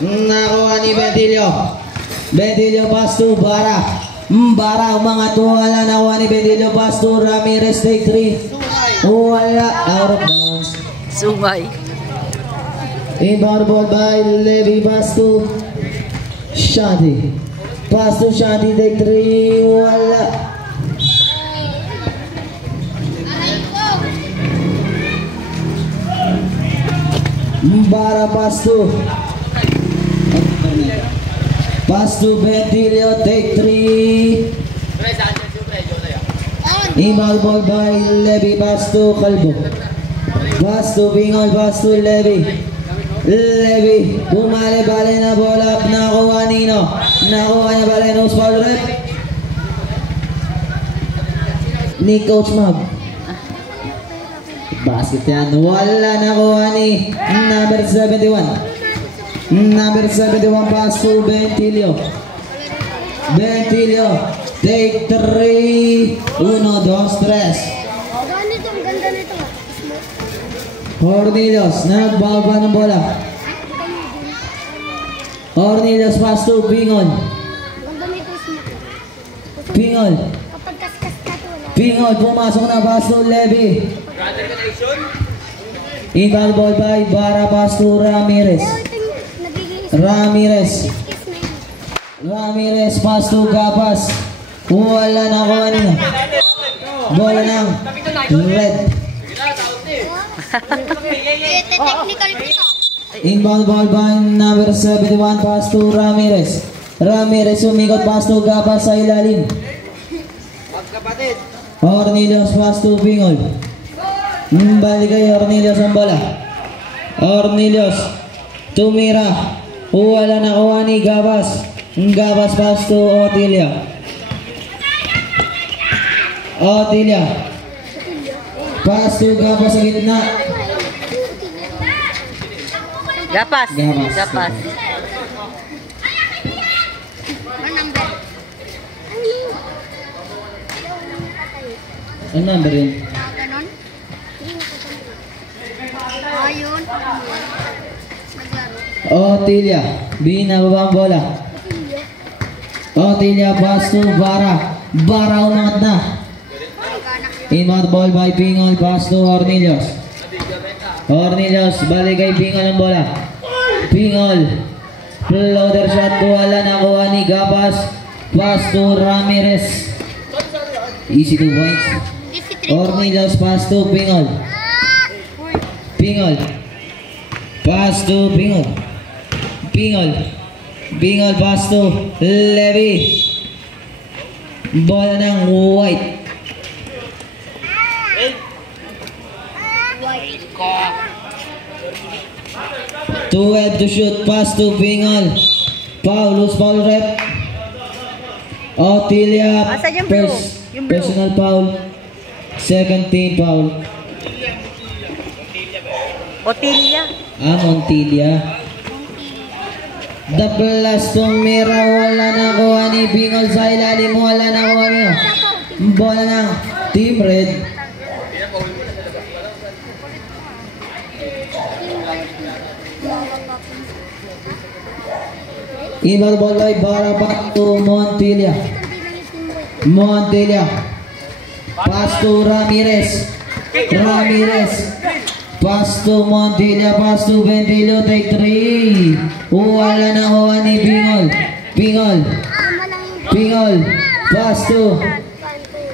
Nakuha ni Bentilio. Bentilio pass to Bara. Bara umangat, wala. Nakuha ni Bentilio pass to Ramirez, take 3. Wala, out of bounds. Sungay. Inbound ball by Levy, pass to Shanti. Pass to Shanti, take 3. Wala. Bara pass to Bentilio, take 3. Inbound ball by Levy, pass to Kalbo. Pass to Bingol, pass to Levy. Levy, bumali-bali na bola up, nakuha Nino. Nakuha niya bali, no foul rep ni Coach Mag. Basket yan, wala. Nakuha ni number 71. Number 71 pass to Bentilio. Bentilio, take 3. 1, 2, 3. Hornillos, nagbaba ng bola. Hornillos pass to Bingol. Bingol, pumasok na, pass to Levy. Inbound ball by Bara, pass to Ramirez. Ramirez pass to Gapas. Wala na kuha niya. Bola ng red. Inbound ball by number 71, pass to Ramirez. Ramirez umikot, pass to Gapas sa ilalim. Hornillos pass to Bingol. Balik kay Hornillos ang bola. Hornillos tumira. Wala na kuha ni Gapas. Gapas pass to Otilia. Pass to Gapas sa gitna. Gapas. Ano number yun? Otilia, binababa ang bola. Otilia pass to Bara. Bara umangat na. Inbound ball by Pingol, pass to Hornillos. Hornillos, balik kay Pingol ang bola. Pingol, floater shot, wala, nakuha ni Gapas. Pass to Ramirez. Easy 2 points. Hornillos pass to Pingol. Pass to Pingol pass to Levy. Bola ng White. 12 to shoot, pass to Pingol. Loose foul rep. Otilia, personal foul. Second team foul. Otilia. Montilla. The blast tumira, wala na kuha ni Bingol sa ilalim, wala na kuha niyo. Bola ng Team Red. Inbound ball by Bara, back to Montilla. Pass to Ramirez. Pass to Montilla, pass to Bentilio, take 3. Wala na kuha ni Pingol. Pass to.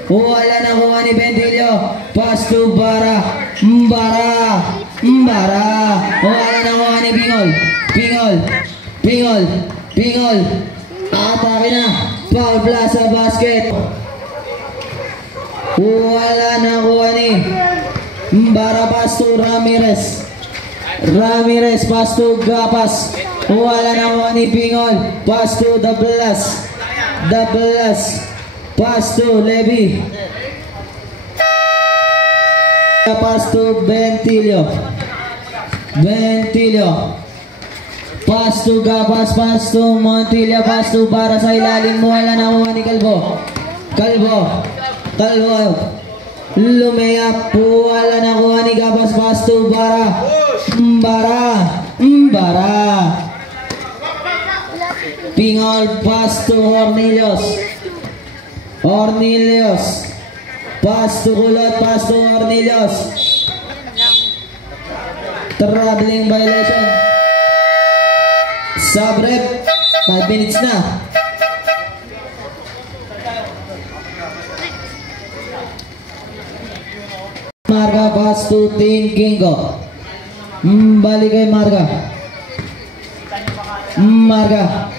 Wala na kuha ni Bentilio. Pass to Bara. Wala na kuha ni Pingol. Atake na. Foul Plaza basket. Wala na kuha ni Bara, pass to Ramirez. Pass to Gapas. Wala na kuha ni Pingol. Pass to the blast. Pass to Levy. Pass to Bentilio. Pass to Gapas, pass to Montilla, pass to Bara sa ilalim. Wala na kuha ni Kalbo. Lumayap, wala na kuha ni Gapas, pass to Bara. Pingol, pass to Ornelius. Ornelius. Pass to Kulot, pass to Ornelius. Traveling violation. Sub-rep, 5 minutes na. Marga, pass to Team Kingo. Balik kay Marga. Marga,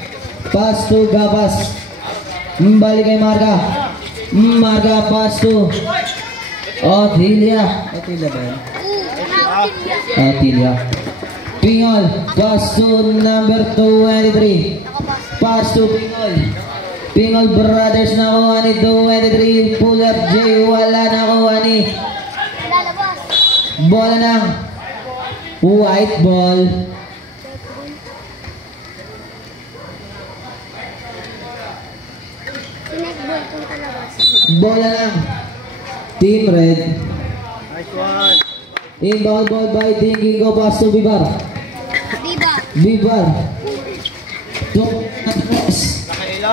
pass to Gabas. Balik kay Marga. Marga, pass to Otilia. Otilia ba yan? Otilia. Pingol, pass to number 23. Pass to Pingol. Pingol Brothers nakuha ni 23. Pull up J, wala nakuha ni. Bola ng white ball. Bola ng Team Red. Nice one. Inbound ball by Team Kingo, pass to Bibar. Bibar.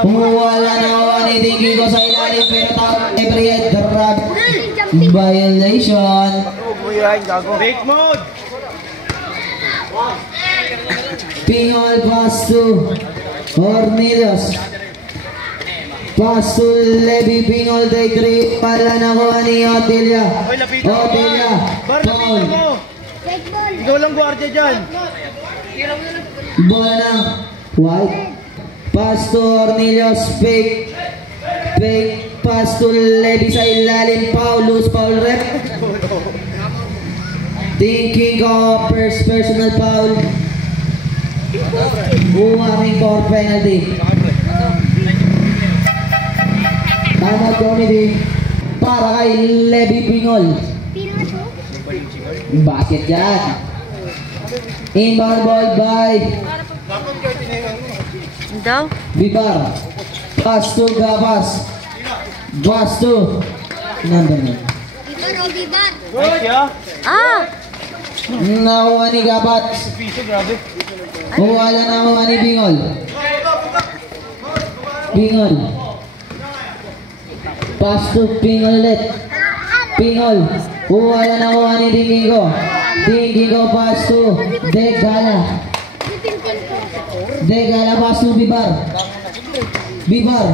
Wala nakuha ni Team Kingo sa ilalim, pero tawag every head. Drag violation. Break mode. Pingol, pass to Ornelius. Pass to Levy. Pingol, take 3. Pala nakuha ni Otilia. Otilia. Paul. Ikaw lang guardia dyan. Bola na white. Pass to Ornelius. Fake. Fake. Pass to Levy sa ilalim. Paulus. Paul rep. Thinking of first personal foul. Umaring for penalty. Timeout committee para kay Levy Pingol. Basket yan. Inbound ball by Daw? Bibar. Pass to Gabas. Pass to number 9. Nice ya. Ah! Nakuha ni Gabas. Piso, grabe. Wala nakuha ni Pingol. Pingol. Pass to Pingol ulit. Pingol. Wala nakuha ni Dingingo. Dingingo pass to Degala. Degala pass to Bibar. Bibar.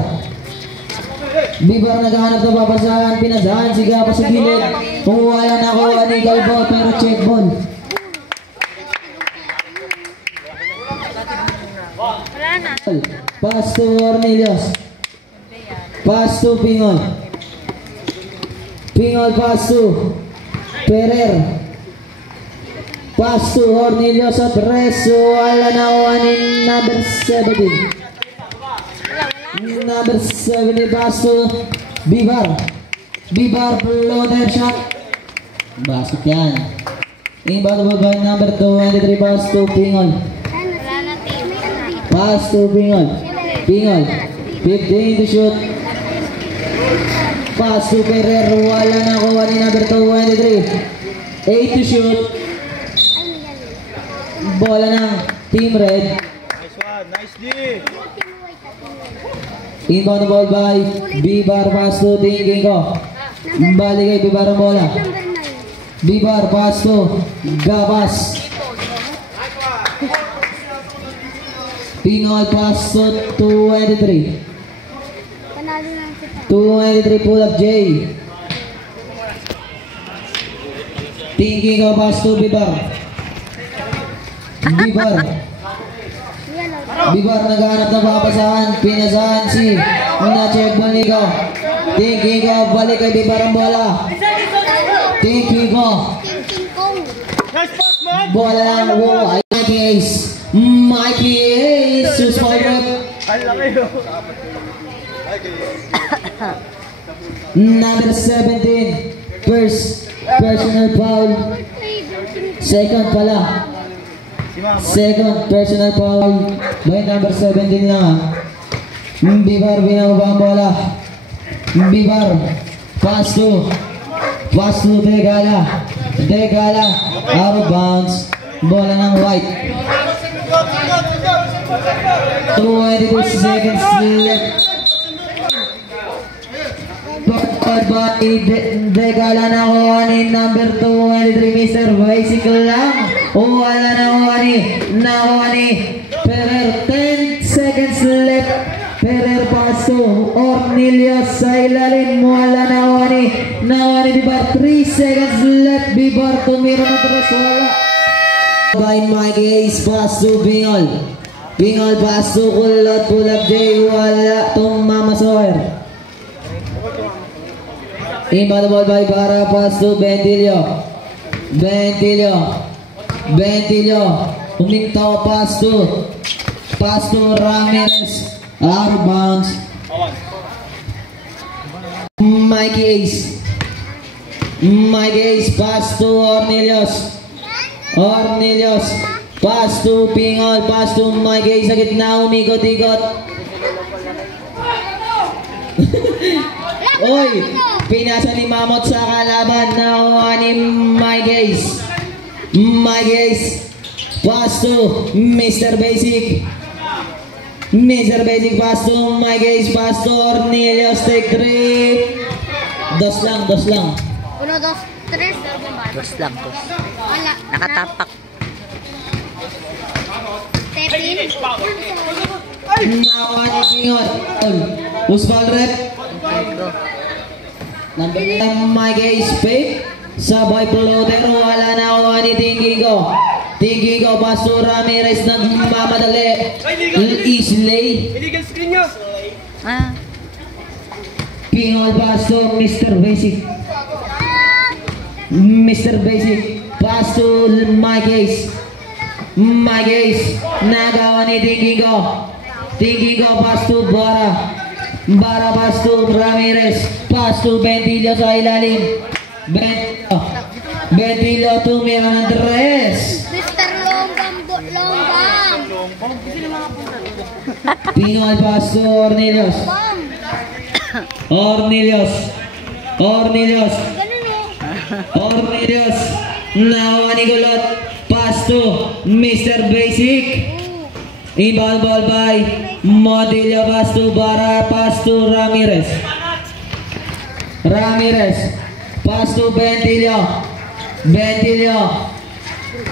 Bibar naghahanap na babasahan. Pinasahan si Gabas sa gilid. Wala nakuha ni Galbo pero check ball. Pass to Ornelius. Pass to Pingol. Pingol pass to Ferrer. Pass to Ornelius at rest. Wala nakuha ni number 17. Number 70 pass to Bibar. Bibar floater shot. Basket yan. Inbound by number 23 pass to Pingol. Pass to Pingol. Pingol. 15 to shoot. Pass to Ferrer. Wala nakuha ni number 23. 8 to shoot. Bola ng Team Red. Nice one. Nice D. Inbound ball by Bibar. Pass to Team Kingo. Balik kay Bibar ang bola. Bibar pass to Gabas. Pingol pass to 23. 293 pull up J. Tinggi ka pass to Bibar. Bibar. Bibar naghahanap ng papasahan. Pinasahan si na-check balik ko. Tinggi ka balik kay Bibar ang bola. Tinggi ko. Nice pass, man. Bola lang. Wow. Mikey Ace. Mikey Ace. Suspal rep. Ang laki yun. Number 17. First personal foul. Second pala. Second personal foul by number 17 lang. Bibar binababa ang bola. Bibar pass to Degala. Degala out of bounds. Bola ng white. 22 seconds left. Dekala na kuhanin number 23 Mr. Basic lang. Wala na kuhanin Ferrer. 10 seconds left. Ferrer paso Ornelius sa ilalim. Wala na kuhanin Bibar. 3 seconds left. Bibar tumira na tres. Wala by Mike Ace. Pass to Bingol. Bingol pass to Kulot. Pulap J. Wala tumama Soher. Inbound the ball by Bara, pass to Bentillo. Humintaw, pass to Ramirez. Out of bounds. Mikey Ace, pass to Ornelius. Pass to Pingol, pass to Mikey Ace sa gitna, umikot-ikot. Oy, pinasa ni Mamot sa kalaban na ni Mike Ace. Pass to Mr. Basic. Pass to Mike Ace. Pass to Ornelius. Take 3. Dos lang. 2, 1, 3. 2 lang. Wala. Nakatapak. Stepin. Nawa ni Pingot. Usbal rep. Number 9, Mike Ace fake. Sabay floater. Wala na ako ni Tingigo. Pass to Ramirez. Nagmamadali. Islay. Illegal screen nyo. Pingot pass to Mr. Basic. Pass to Mike Ace. Nagawa ni Tingigo pass to Bara pass to Ramirez. Pass to Bentillo sa ilalim. Bentillo tumira ng tres. Mr. Longbam. Pinol pass to Ornelius. Nawa ni Gulot. Pass to Mr. Basic. Inbound ball by Modillo. Pass to Bara. Pass to Ramirez. Pass to Bentillo.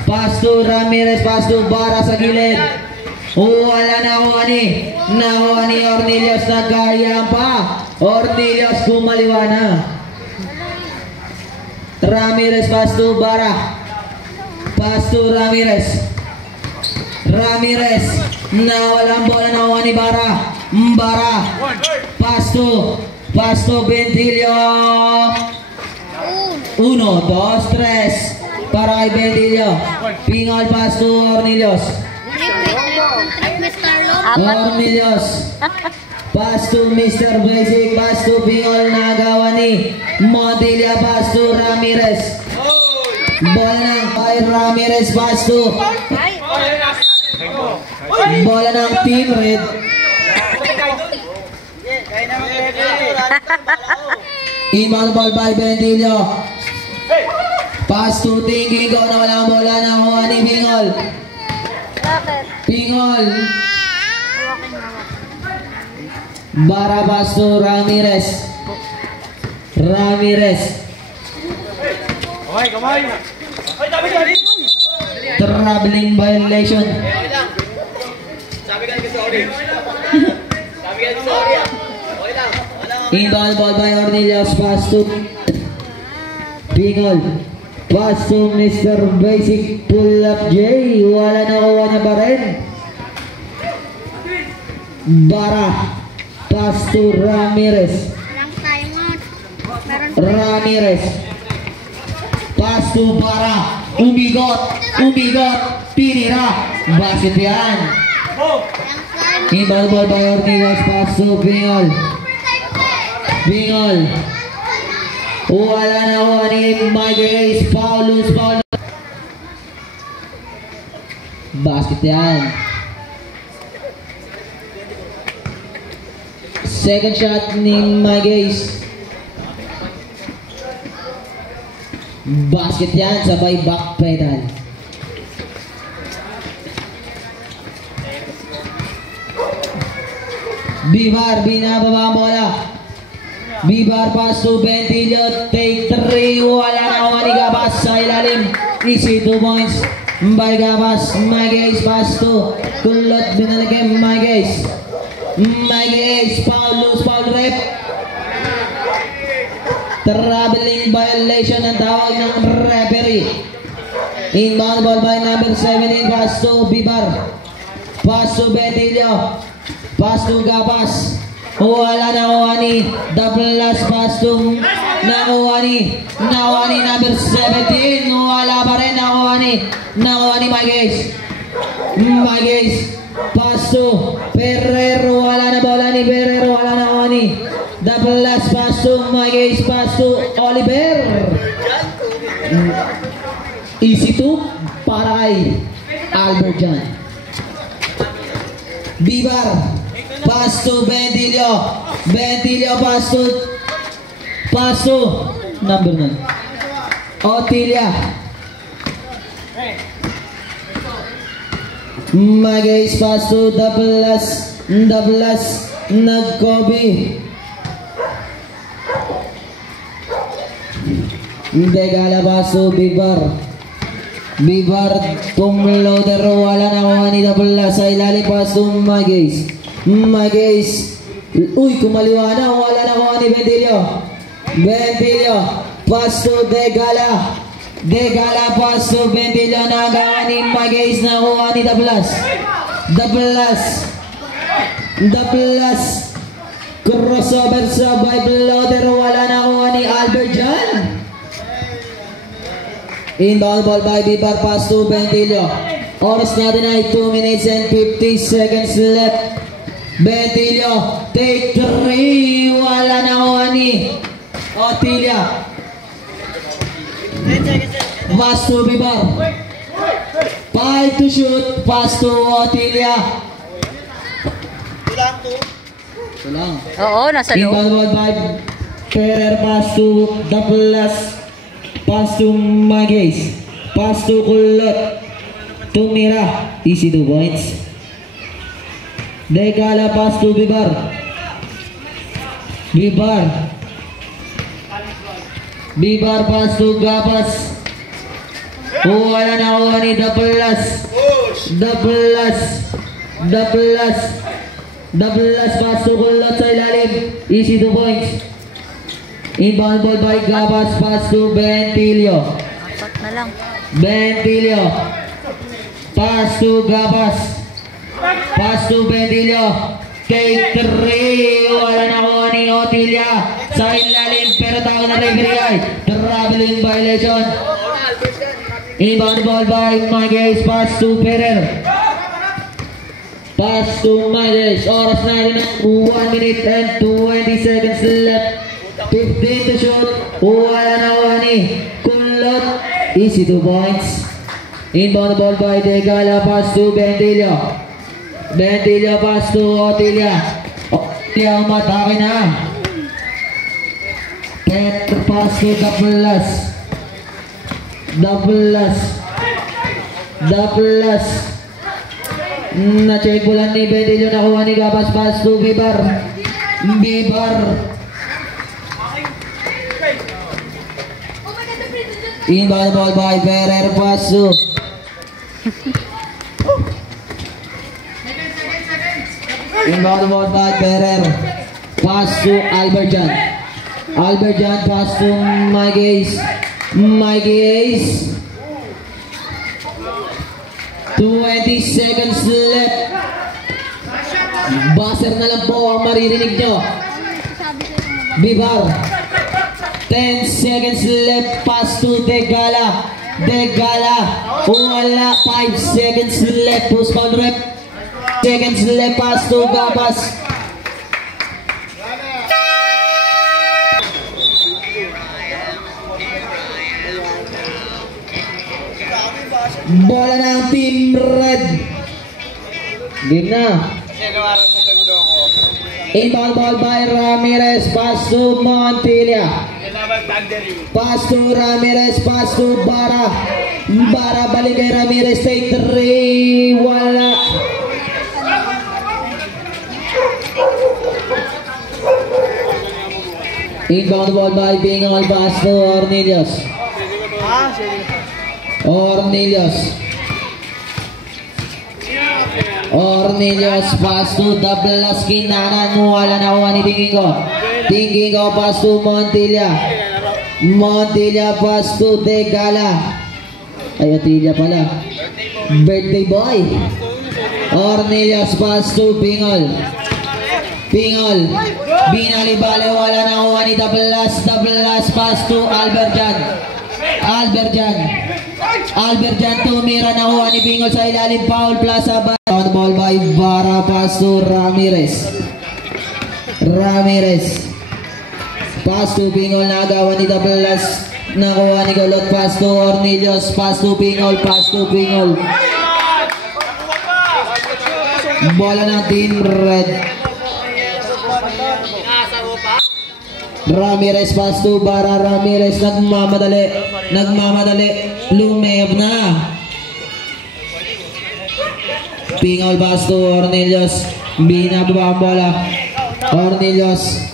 Pass to Ramirez. Pass to Bara sa gilid. Wala na nakuha ni Ornelius. Nagkaya pa. Ornelius kumaliwa na. Ramirez pass to Bara. Pass to Ramirez. Na walang bola na ni Bara. Pass to Bentillo. 1, 2, 3 para kay Bentillo. Pingal pass to Ornelius. Pass to Mr. Basic. Pass to Pingal. Nagawa ni Montilla. Pass to Ramirez. Bola ng kay Ramirez. Pass to bola ng Team Red. Inbound ball by Bentillo. Pass to Tingigo na walang bola na kuha ni Pingol. Bara pass to Ramirez. Kamay. Ay, dami. Traveling violation. Sabi ka sorry. Inbound ball by Ornelius. Pass to Pingol. Pass to Mr. Basic. Pull up J. Wala na kuha na ba rin? Bara. Pass to Ramirez. Pass to Bara. Umigot. Pinira. Basket yan. Inbound ball by Ornelius. Pass to Pingol. Wala na kuha ni Mike Ace. Foul. Basket yan. Second shot ni Mike Ace. Basket yan. Sabay back pedal. Bibar, binababa ang bola. Bibar pass to Bentillo, take 3, wala na ako ni Gabas sa ilalim. Easy 2 points by Gabas. Maguez pass to Kulot, binalagay Maguez. Maguez, foul, loose foul rep. Traveling violation ang tawag ng referee. Inbound ball by number 17, pass to Bibar. Pass to Bentillo. Pass to Gabas. Wala na kuha ni double last pass to nakuha ni number 17. Wala pa rin nakuha ni Maguez. Maguez pass to Ferrero. Wala na bola ni Ferrero. Wala na kuha ni double last pass to Maguez. Pass to Oliver. Easy 2 para kay Albert Jan. Bibar pass to Bentillo. Bentillo pass to number 9 Otilia. Maguez pass to double last Nagkobi. Degala pass to Bibar. Bibar pumloader, wala na kuha ni double last sa ilalim, pass to Maguez. Maguez, uy, kumaliwa na, wala na kuha ni Bentillo. Bentillo, pass to Degala. Degala, pass to Bentillo, nagawa ni Maguez, na kuha ni Dablas. Dablas, crossover sa Bible loader, wala na kuha ni Albert Jan. Inbound ball by Bibar, pass to Bentillo. Oras natin ay 2 minutes and 50 seconds left. Bentillo, take 3. Wala na kuha ni Otilia. Pass to Bibar. 5 to shoot. Pass to Otilia. Ito lang. Oo, nasa loob. Inbound ball by Ferrer, pass to double last. Pass to Maguez. Pass to Kulot. Tumira. Easy 2 points. Degala pass to Bibar. Bibar pass to Gabas. Wala na kuha ni double last pass to Kulot sa ilalim. Easy 2 points. Inbound ball by Gabas, pass to Bentillo. Apat na lang. Bentillo. Pass to Gabas. Pass to Bentillo. Take 3. Wala na kuha ni Otilia sa ilalim, pero tawag na referee ay traveling violation. Inbound ball by Maguez, pass to Ferrer. Pass to Maguez. Oras natin ng 1 minute and 20 seconds left. 15 to shoot. Wala na kuha ni Kulot. Easy 2 points. Inbound ball by Degala, pass to Bentillo. Bentillo pass to Otilia. Otilia umatake na. Petro pass to double last. Na-check bulan ni Bentillo, nakuha ni Gabas, pass to Bibar. Inbound ball by Ferrer, pass to inbound ball by Ferrer, pass to Albert Jan. Pass to Maguez. 20 seconds left. Buzzer na lang po ang maririnig nyo. Bibar. 10 seconds left. Pass to Degala. Wala. 5 seconds left. Postpone rep. Seconds left. Pass to Gabas. Bola ng Team Red. Game na. Inbound ball by Ramirez. Pass to Montilla. Pass to Ramirez. Pass to Bara. Balik kay Ramirez. Take 3. Wala. Inbound ball by Pingol, pass to Ornelius. Ornelius, pass to Dablaski, nanan mo, wala na kuha ni Tingking ko, pass to Montilla. Montilla, pass to Degala. Ay, Atilla pala. Birthday boy. Ornelius, pass to Pingol. Binalibale, wala na kuha ni Dablas, pass to Albert Jan, tumira na kuha ni Pingol sa ilalim, foul plaza ba? On ball by Bara, pass to Ramirez. Pass to Pingol, nagawa ni Dablas, nakuha ni Golot, pass to Ornelius, pass to Pingol. Bola ng Team Red. Ramirez, pass to Bara. Ramirez, nagmamadali, lumeyab na. Pingol, pass to Ornelius, binababa ang bola. Ornelius,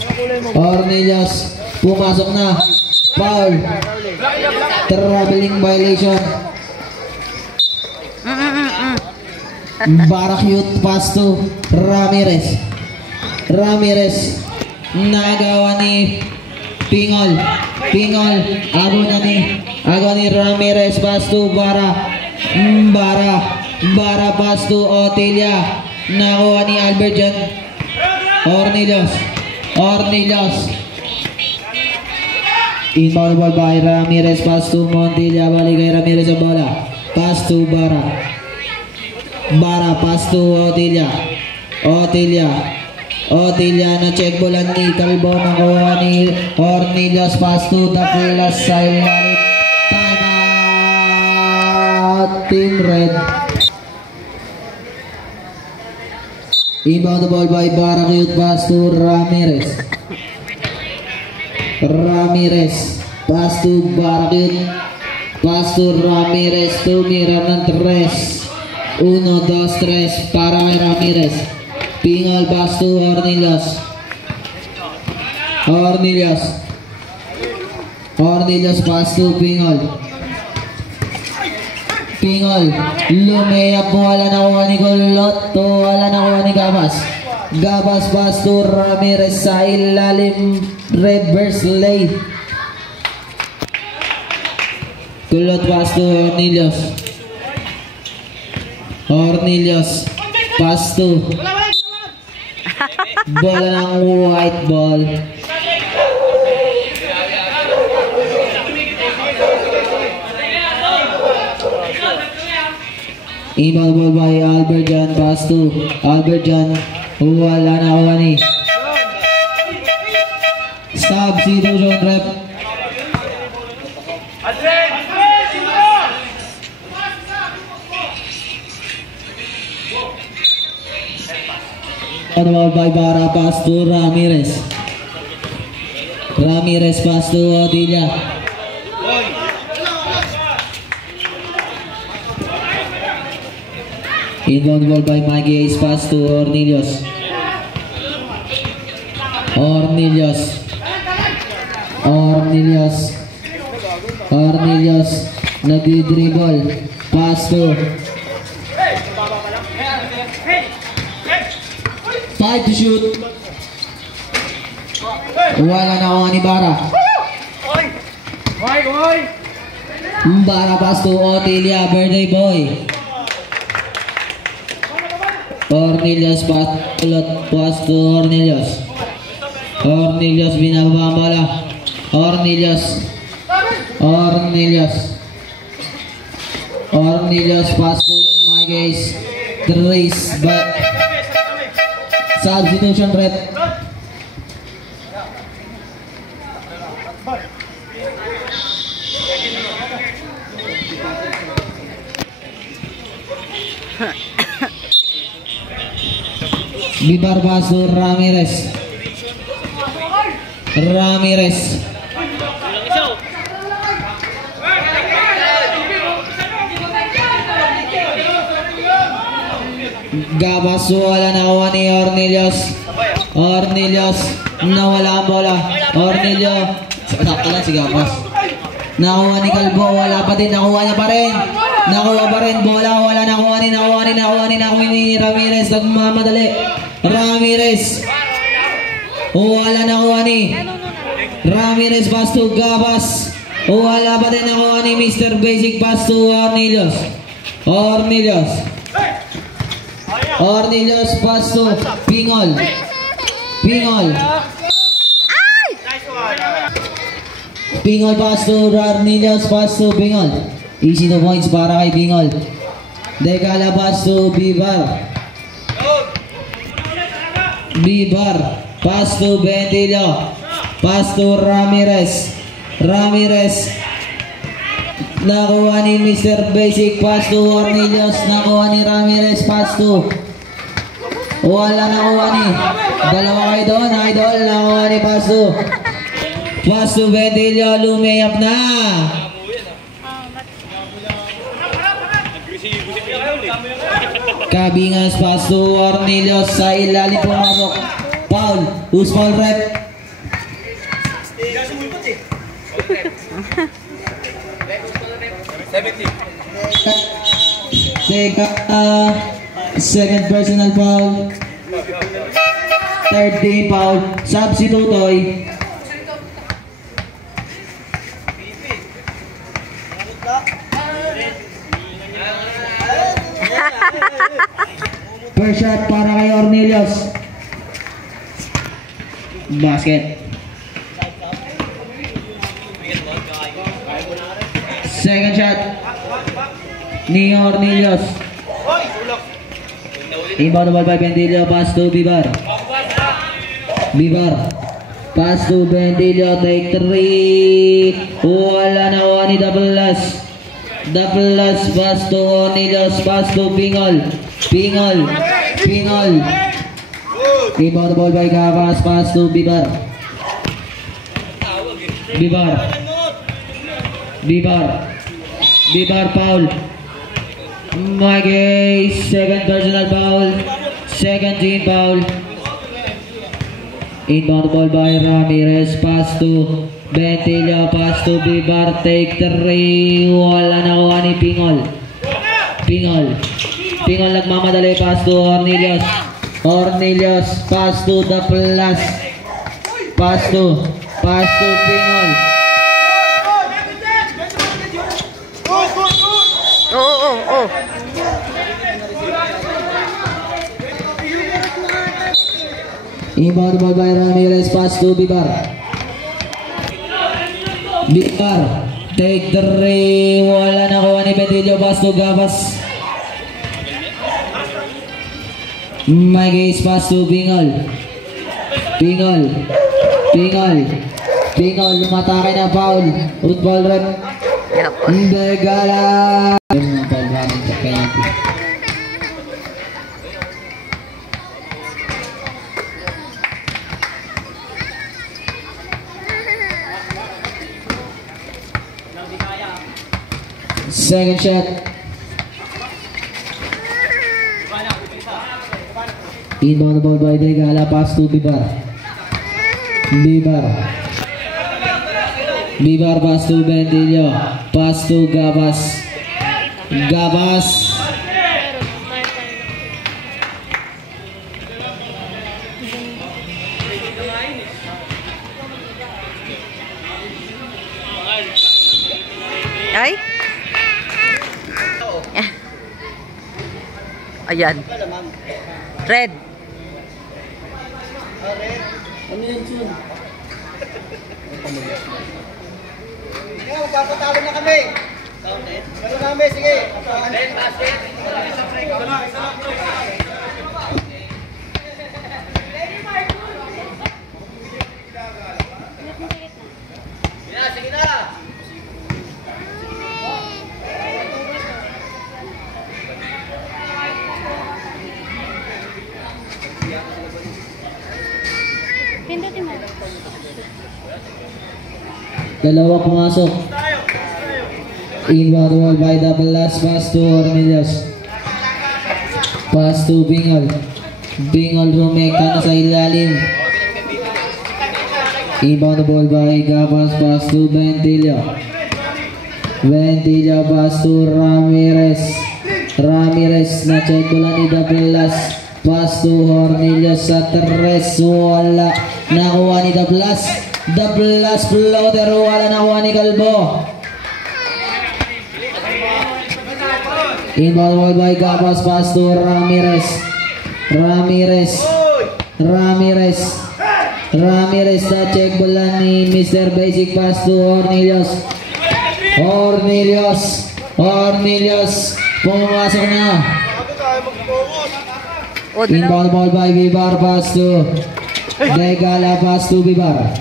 pumasok na, foul, traveling violation. Bara cute, pass to Ramirez, nagawa ni Pingol, agaw ni Ramirez, pass to Bara, pass to Otilia, nakuha ni Albert Jan. Ornelius, inbound ball by Ramirez, pass to Montilla, balik kay Ramirez ang bola, pass to Bara, pass to Otilia, na check bolan ni Calvo, nakuha ni Ornelius, pass to Dablas sa ilalim. Time out, Team Red. Inbound the ball by Barakut, pass to Ramirez, pass to Barakut, pass to Ramirez, tumira ng 3, 1, 2, 3 para kay Ramirez. Pingol, pass to Ornelius, pass to Pingol, lumeyap, wala na kuha ni Golot, wala na kuha ni Gabas, pass to Ramirez sa ilalim, reverse lay. Golot, pass to Ornelius, pass to bola ng white ball. Inbound ball by Albert Jan, pass to Albert Jan, wala na kuha ni substitution rep. Inbound ball by Bara, pass to Ramirez, pass to Otilia. Inbound ball by Maggie Ace, pass to Ornelius, nagdi-dribble, pass to 5 to shoot, wala na kuha ni Bara. Bara, pass to Otilia, birthday boy. Ornelius, pass to Ornelius, binababa ang bola. Ornelius, pass to my guys, Trace, but substitution rep. Bibar, pass to Ramirez. Gabas, wala nakuha ni Ornelius. Ornelius, nawala ang bola. Ornelio, sakto lang si Gabas. Nakuha ni Calvo, wala pa din, nakuha niya pa rin. Nakuha pa rin, bola, wala nakuha ni Ramirez, nagmamadali. Ramirez, wala nakuha ni Ramirez, pass to Gabas. Wala pa din nakuha ni Mr. Basic, pass to Ornelius. Ornelius, pass to Pingol. Pingol pass to Ornelius, pass to Pingol. Easy 2 points para kay Pingol. Decala pass to Bibar. Pass to Bentillo. Pass to Ramirez. Nakuha ni Mr. Basic, pass to Ornelius. Nakuha ni Ramirez, pass to. Wala nakuha ni. Dalawa kayo doon, idol. Nakuha ni pass to Bentillo. Lumayap na. Kabingas, pass to Ornelius. Sa ilalim pumasok. Foul. Who's foul rep? Teka, second personal foul. Third team foul. Substitutoy. First shot para kay Ornelius. Basket. Second shot ni Ornelius. Inbound ball by Bentillo, pass to Bibar. Pass to Bentillo, take 3. Wala nakuha ni double last, pass to Ornelius, pass to Pingol. Inbound ball by Gabas, pass to Bibar. Foul. Magay, second personal foul. Second team foul. Inbound ball by Ramirez, pass to Bentillo, pass to Bibar, take 3. Wala nakuha ni Pingol nagmamadali, pass to Ornelius, pass to the plus. Pass to Pingol. Oh. Inbound ball by Ramirez, pass to Bibar, take 3. Wala nakuha ni Bentillo, pass to Gabas. My case, pass to Pingol. Lumatake na foul. Football rep. Begala. Second shot. Inbound ball by Degala, pass to Bibar, pass to Bentillo, pass to Gabas. Ay? Ayan. Red. Ano yun, Chun? Magpapatalo na kami. Ano kami, sige. Basket. Sige na. Dalawa pumasok. Inbound ball by double last, pass to Ornelius. Pass to Bingol. Bingol rumeka na sa ilalim. Inbound the ball by Gabas. Pass to Ventilio. Ventilio pass to Ramirez. Ramirez na check ko lang ni Dablas. Pass to Hornillos sa tres. Wala nakuha ni Dablas. Dablas floater. Wala nakuha ni Calvo. Inbound ball by Gabas. Pass to Ramirez. Ramirez na check bola ni Mr. Basic. Pass to Hornillos. Pumasok na. Inbound ball by Vivar. Pass to Degala. Pass to Vivar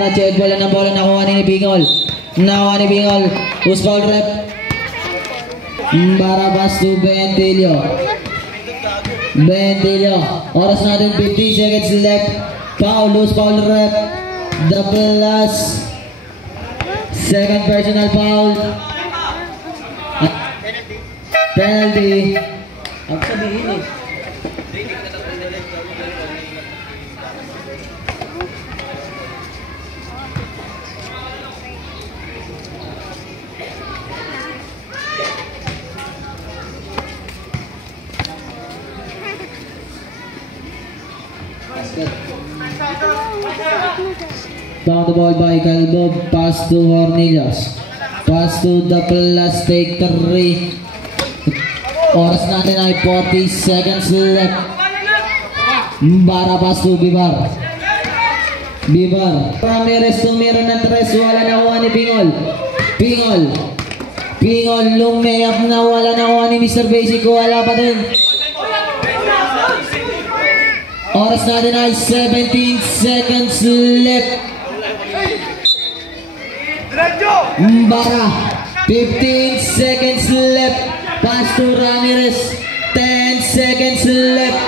na check bola ng bola. Nakuha ni Bingol. Who's foul rep? Bara pass to Ventilio. Oras natin 50 seconds left. Loose foul rep. The plus second personal foul. Penalty. Ang sabihin eh. Down the ball by Calvo. Pass to Hornillos. Pass to the plus take 3. Oras natin ay 40 seconds left. Bara pass to Vivar. Ramirez tumira ng 3. Wala nakuha ni Bingol lumayap na. Wala nakuha ni Mr. Basic. Wala pa din. Oras natin ay 17 seconds left. Bara 15 seconds left. Pass to Ramirez. 10 seconds left.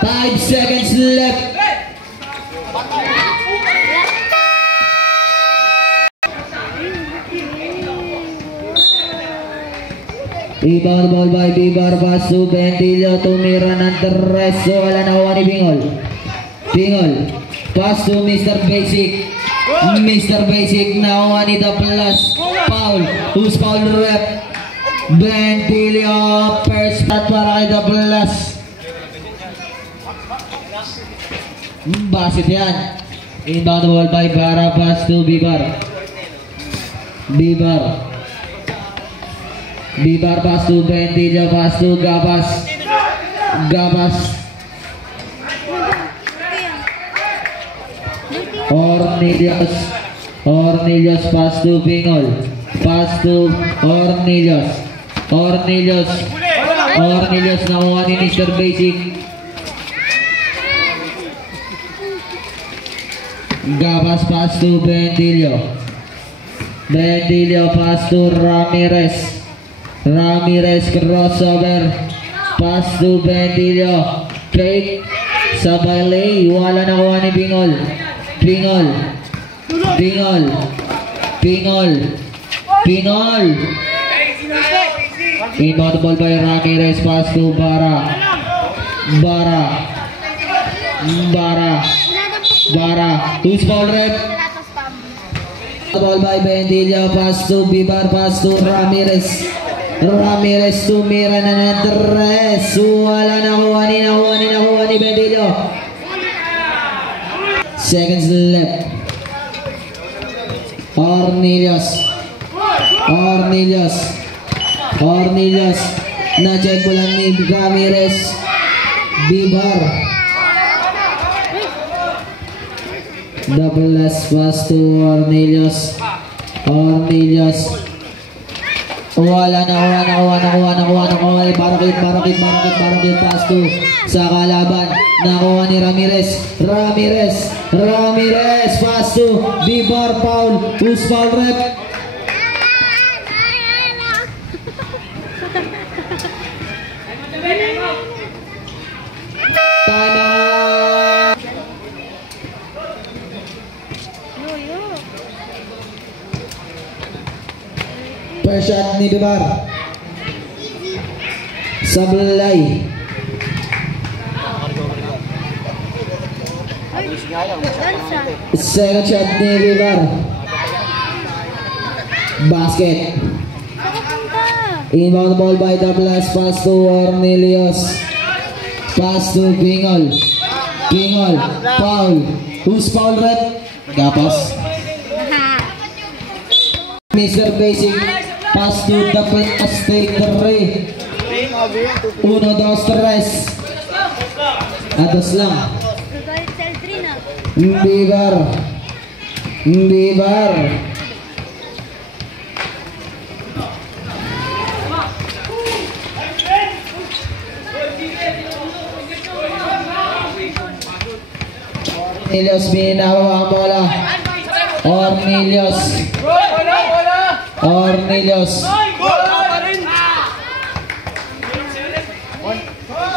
5 seconds left. Rebound ball by Vivar. Pass to Ventilio. Tumira ng 3. So wala nakuha ni Bingol. Pass to Mr. Basic. Nakuha ni The Plus. Foul. Who's foul rep? Ventilio. First shot para kay The Plus. Basit yan. Inbound ball by Bara. Pass to Vivar. Pass to Ventilio. Pass to Gabas. Hornillos pass to Bingol. Pass to Hornillos. Nakuha ni Mr. Basic. Gabas pass to Ventilio. Pass to Ramirez crossover. Pass to Ventilio. Fake sa Bailey. Wala nakuha ni Bingol. Inbound ball by Ramirez. Pass to Bara. Who's foul rep? Ball by Ventilio. Pass to Vivar. Pass to Ramirez. Tumira na ng 3. Wala nakuha ni Ventilio. Seconds left. Hornillos na check ko lang ni Ramirez. Vivar. Double last pass to Hornillos. Wala nakuha. Barakit pass to sa kalaban. Nakuha ni Ramirez. Pass to Vivar. Foul. Who's foul rep? First shot ni Bibar. Sablay. Second shot ni Bibar. Basket. Inbound ball by Douglas. Pass to Ornelius. Pass to Pingol. Pingol. Foul. Who's foul red? Gapas. Mr. Basic. Pass to Douglas. Take the three. 1, 2, 3. Atas lang. Bibar. Bibar. Ornelius binawa ang bola. Ornelius. Ornelius.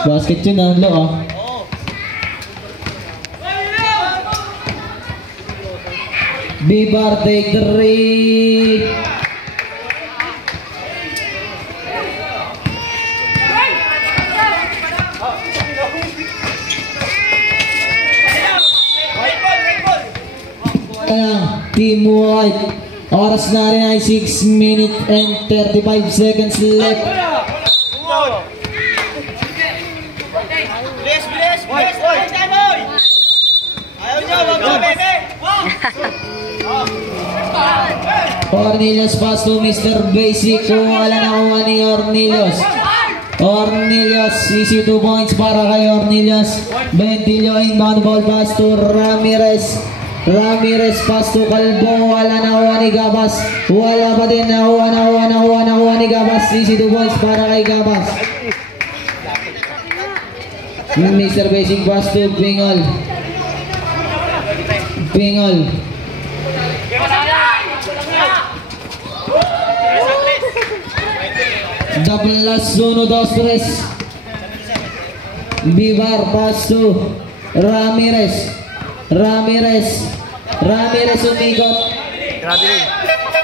Basket yun ang lo ah. Bibar take the three. Team White. Oras na rin ay 6 minutes and 35 seconds left. Bless. Ayaw niyo, wag mo, bebe. Ornelius pass to Mr. Basic. Kung wala na kuha ni Ornelius. Ornelius, easy 2 points para kay Ornelius. Bentillo inbound ball pass to Ramirez. Ramirez pass to Calvo. Wala na kuha ni Gabas. Wala pa din nakuha ni Gabas. Easy 2 points para kay Gabas. Mr. Basic pass to Pingol. Pingol. Douglas 1, 2, 3. Bibar pass to Ramirez. Ramirez umikot.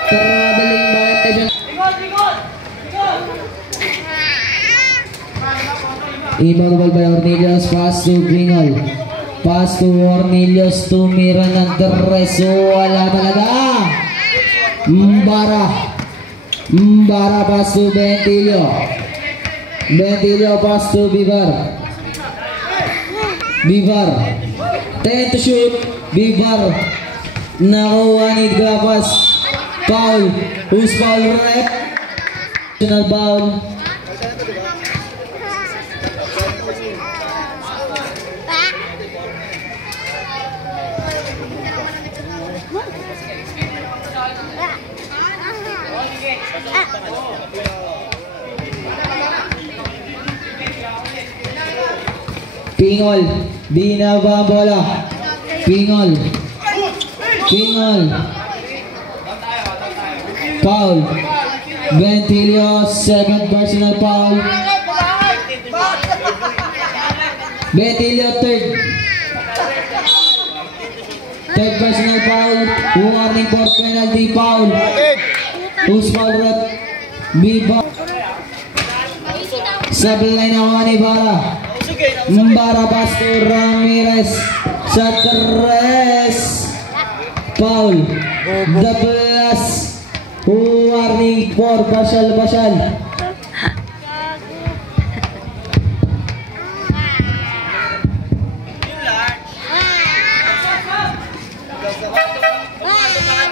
Traveling violation. Inbound ball by Ornelius. Pass to Pingol. Pass to Ornelius. Tumira ng tres. Wala talaga. Mbara pass to Bentillo. Bentillo pass to Bibar. 10 to shoot. Bibar. Nakuha ni Gabas. Foul. Who's foul rep? National foul. Pingol, binaba bola. Pingol. Foul. Bentillo, second personal foul. Bentillo, third personal foul. Warning for penalty foul. Who's foul rep? Biba. Sablay na kuha ni Bara. Mbara pass to Ramirez. Sa tres. Foul. The plus. Warning for Basal.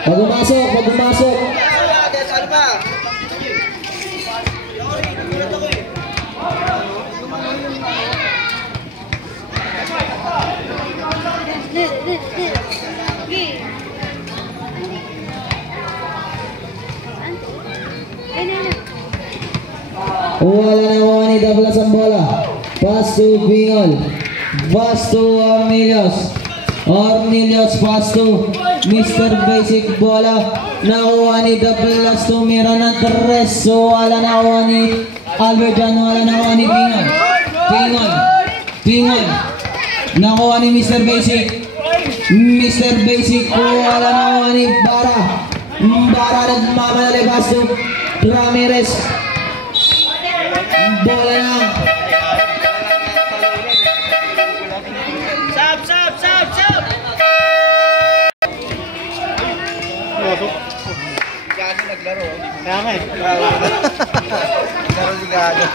Pag-umasok. Wala na kuha ni Douglas ang bola. Pass to Pingol. Pass to Ornelius pass to Mr. Basic. Bola nakuha ni Douglas. Tumira ng tres. So wala na kuha ni Albert Jan. Wala na kuha ni Pingol. Nakuha ni Mr. Basic. Wala na kuha ni Bara. Bara nagmamadali pass to Ramirez. Bola lang. Sab! Gago naglaro. Kaya nga eh. Naglaro si Gago.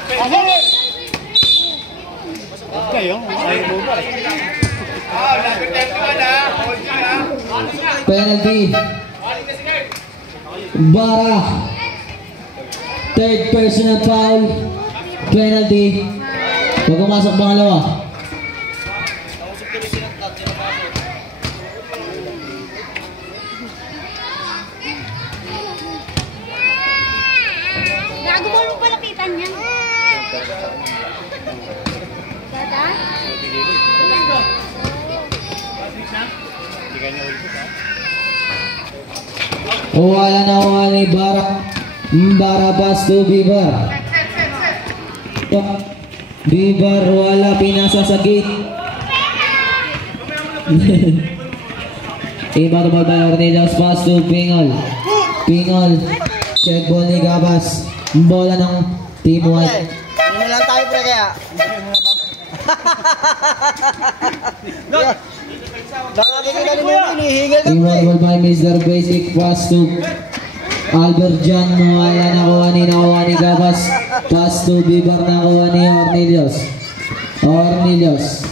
Kayo? Ayaw mo ba eh? Penalty. Bara. Third personal foul. Penalty. Pag pumasok pangalawa. Gago mo mo palapitan niya. Dada? Wala na ni Bara. Bara pass to Bibar. Bibar wala, pinasa sa gate. Iba to ball by Ornelas, pass to Pingol. Pingol. Check ball ni Gabas. Bola ng Team White. Ano na lang tayo pre kaya? Nakakikita mo yung hinihingal ka Iba pre. to ball by Mr. Basic, pass to Albert Jan. Wala nakuha ni Gabas. Pass to Bibar, nakuha ni Ornelas. Ornelas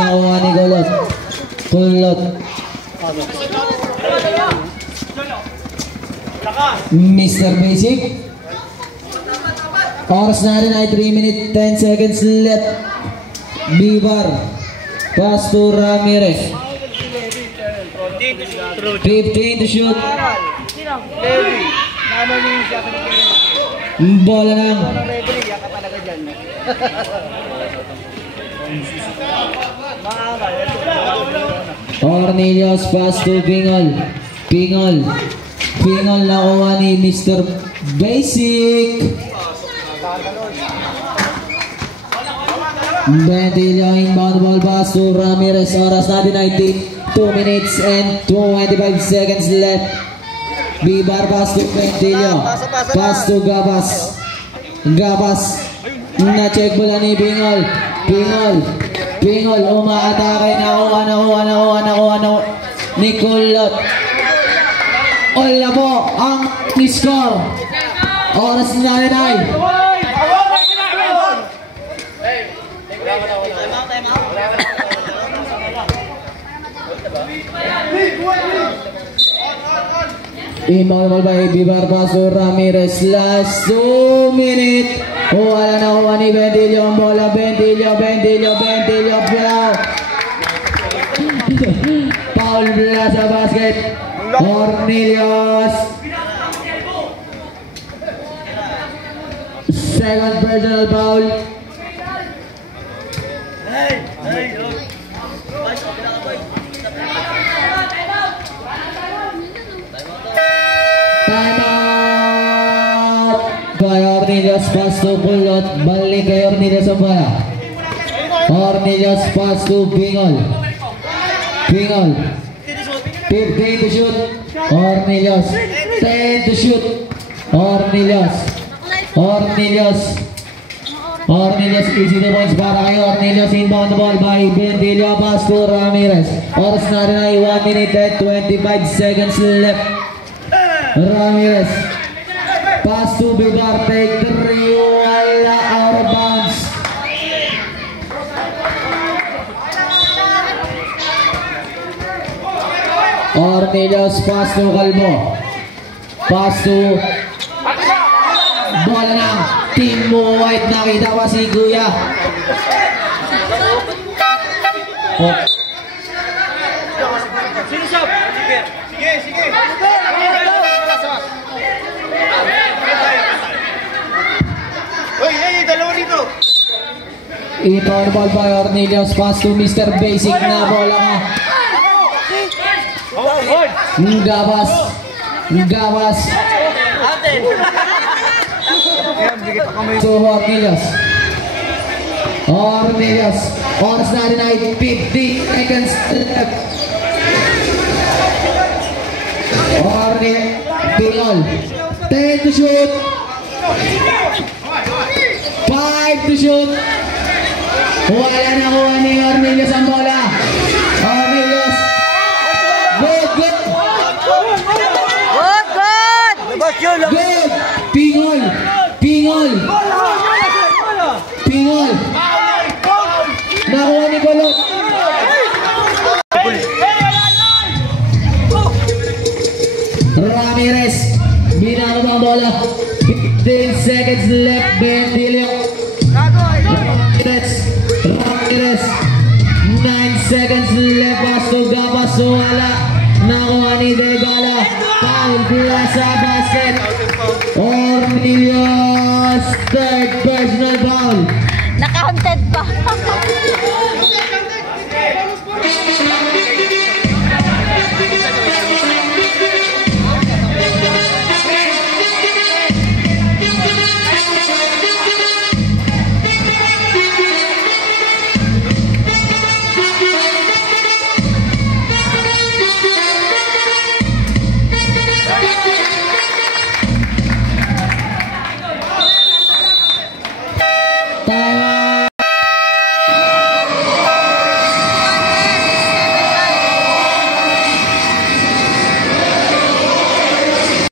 nakuha ni Kulot. Mr. Basic. Oras na rin ay 3 minutes 10 seconds left. Bibar. Pass to Ramirez. 15 to shoot. Levi. Naman yung siya ka Bola lang. ng referee. Yaka talaga dyan. Ornelas, pass to Pingol. Pingol nakuha ni Mr. Basic. Bentillo, inbound ball pass to Ramirez. Oras natin ay 2 minutes and 25 seconds left. Bibar pass to Bentillo. Pass to Gabas. Na-check bola ni Pingol. Pingol umaatake. Nakuha ni Kulot. Wala po ang score. Oras na rin ay inbound by Bibar pass to Ramirez. Last 2 minutes. Wala nakuha ni Bentillo ang bola. Bentillo foul bola sa basket. Ornelas. Second personal foul. Timeout by Ornelas, pass to Kulot. Balik kay Ornelas ang bola. Ornelas pass to Pingol. 15 to shoot. Ornelas 10 to shoot. Ornelas easy the points para kay Ornelas. Inbound the ball by Bentillo, pass to Ramirez. Oras na rin ay 1 minute and 25 seconds left. Ramirez pass to Bibar, take 3, wala, out of bounds. Ornelas pass to Calvo. Bola ng Team White, nakita pa si Kuya. Sige. Hey, dalawa dito. Ipower ball by Ornelas, pass to Mr. Basic na bola ka. Gabas. To Ornelas. Oras na rin ay 50 seconds left. ball. 10 to shoot. 5 to shoot. Wala na kuha ni Ornelius ang bola. Ornelius. Good, good. Good, good. Good. Pingol. Pingol. Pingol. Nakuha ni Balot. Ramirez. Binalo ang bola. 15 seconds left. Bentilio. Ramirez. 9 seconds left. Pastuga. Pasuwala. Nakuha ni Degala. Foul. Pula sa basket. Ornelius. Third personal foul. Naka-counted pa.